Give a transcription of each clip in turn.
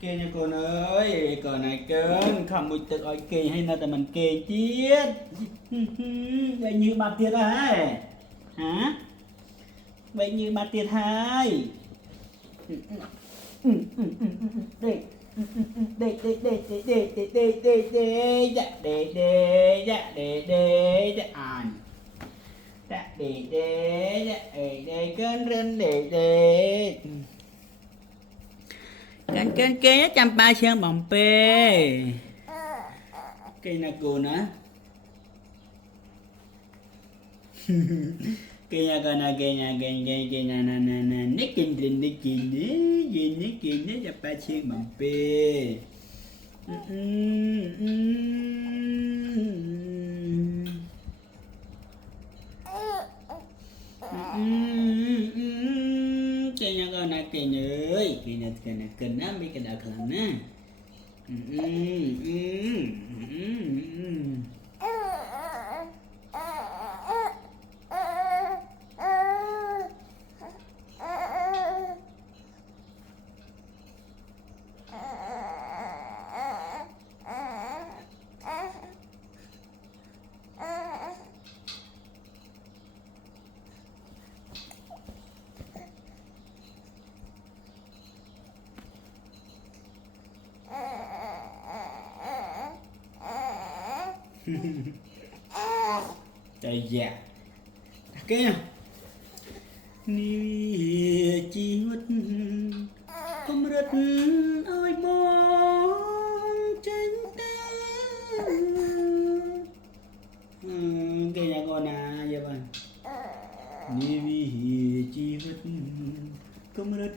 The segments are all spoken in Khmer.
kê nha con ơi, cờ này kênh không một tự ơi kê hay là mình kê chiết. Vậy như bà tiệt à? Hả? Vậy như bà tiệt hai. Đây. Đây đây đây đây đây đây đây đây đây dạ để dạ để dạ ai dạ để dạ để cơn rên để Kan kayaknya campa siang mampe. Kayaknya guna. Kayaknya na nikin campa siang mampe. Kayaknya guna kayaknya kena bikin akal na. Trời dạ cái nào ni chi mất không rất ơi bóng tránh ta cái nhà con à giờ bạn ni vì chi mất không rất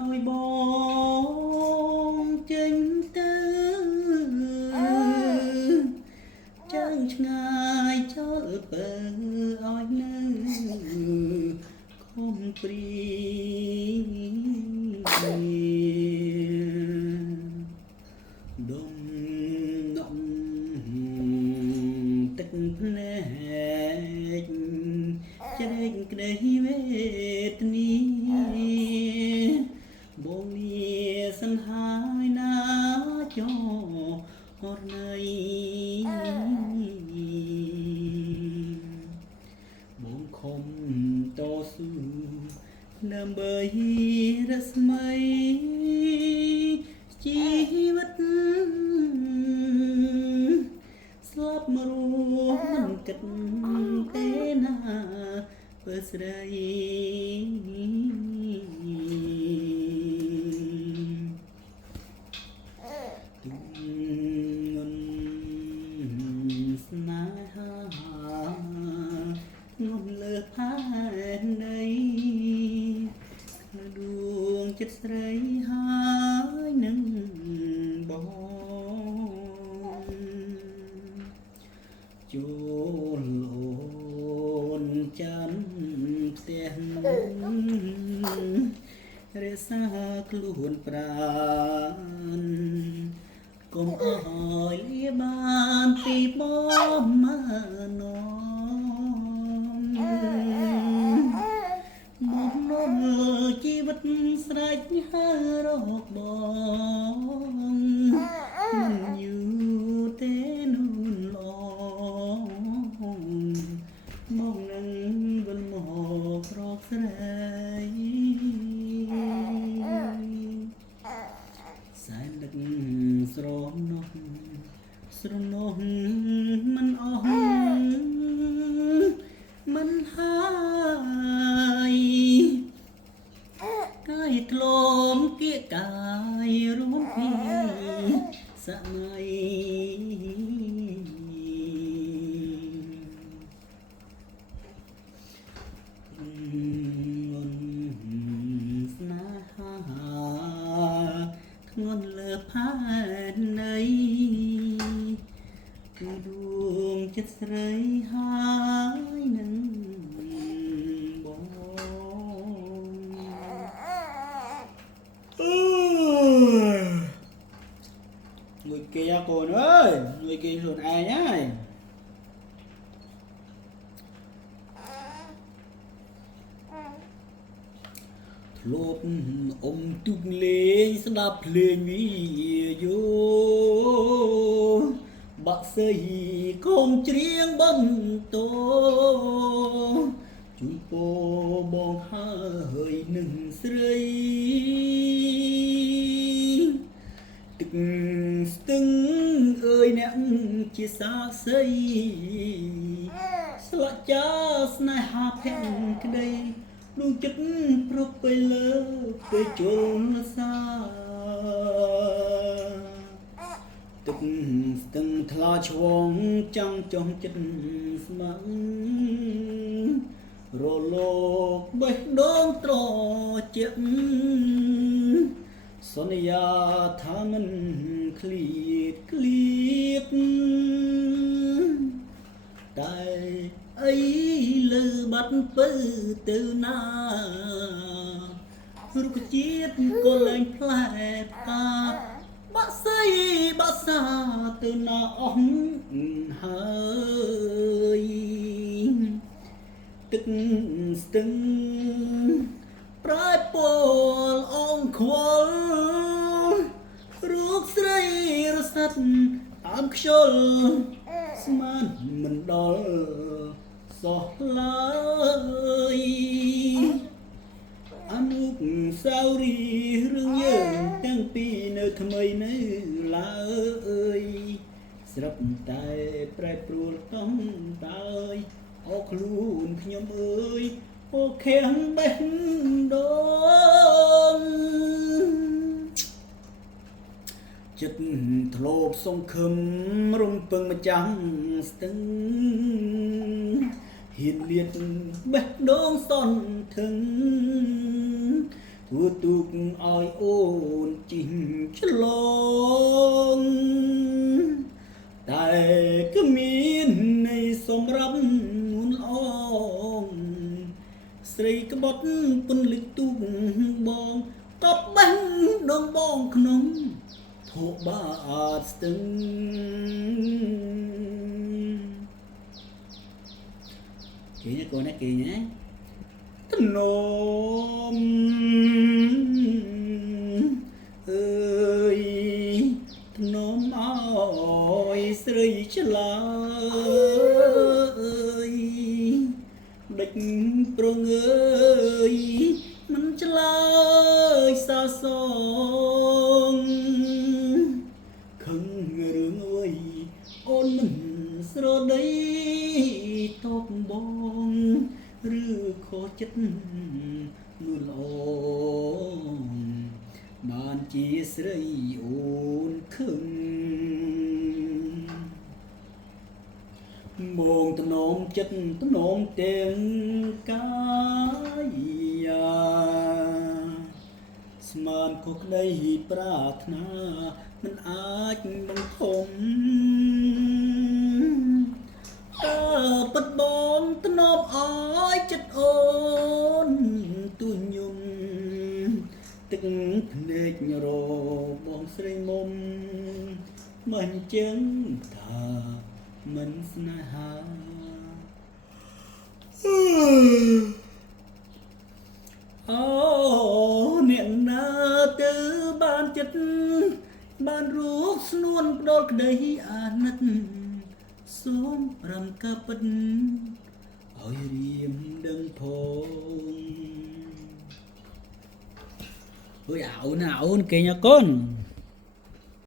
ơi bóng tránh ta chẳng ngài cho bờ oi nơ không pri đông ngọng tích lệ trên đây vết ni bông ni sân hai na cho hồn này bông không to su nằm bơi đất mây chỉ bất slap maru cất té na bớt đây chất sấy hai nâng bóng chỗ lộn chân tiền re xa luôn pran cùng hỏi ban ti bom mà nó chi vật sạch hà rọc bóng mình như thế nun lòng mong nâng vẫn mọc rọc sạch sai lực srom nông mình ong mình hai cái lom kia cài rốn phi sa mai ngon na ngon lợp han ấy cứ đuông chất sấy hai nâng người kia con ơi người kia luôn ai nhá លោកទុកលេងស្ដាប់ភ្លេងវិយោបាក់សីកុំច្រៀងបន្តជូនពរបងហើយនឹងស្រីទឹកស្ទឹងអើយអ្នកជាសាក្សីស្លាក់ចាស្នេហាភក្តីដួងចិត្តប្រពៃលើពេលជលសាទឹកស្ទឹងថ្លាឆ្វងចង់ចង់ចិត្តស្មងរលោកបេះដូងត្រជាក់សន្យាថាមិនឃ្លៀតតែអីលើបាត់ពើទៅណារុក្ខជាតិក៏លែងផ្លែផ្កាបាក់សីបាក់សាទៅណាអស់ហើយទឹកស្ទឹងប្រែពណ៌អងខ្វល់រូបស្រីរសាត់តាមខ្យល់ស្មានមិនដល់សោះឡើយអនុស្សាវរីយ៍រឿងយើងទាំងពីរនៅថ្មីនៅឡើយស្រាប់តែប្រែប្រួលតំតើយអោខ្លួនខ្ញុំអើយអូខាំងបេះដូងចិត្តធ្លាប់សង្ឃឹមរំពឹងម្ចាំងស្ទឹងហ៊ានលៀតបេះដូងសន់ធឹងធ្វើទុកឲ្យអូនជីងឆ្លងតែក៏មាននៃសម្រាប់នួនអងស្រីក្បត់ពន្លឹកទូកបងក៏បេះដូងបងក្នុងធូបាតស្ទឹងគេញ៉ាកូនណាគេញ៉ាថ្នមអើយថ្នមអើយស្រីឆ្លើយដេចប្រងើយមិនឆ្លើយសាសងខឹងរឿងអើយអូនមិនស្រដីតបបងឬខកចិត្តនួនអូនបានជាស្រីអូនខឹងមកថ្នមចិត្តថ្នមទាំងកាយាស្មានខុសក្តីប្រាថ្នាមិនអាចបង្ខំពិតបងថ្នមអើយចិត្តអូនទួញញទឹកភ្នែករបងស្រីមុំមិនចឹងថាមិនស្នេហាអូអ្នកណាទៅបានចិត្តបានរូបស្នួនផ្ដោលក្តីអាណិតសូមរំកាពិតឲ្យរៀមដឹងផងអើយអូនគេញ៉ាកូន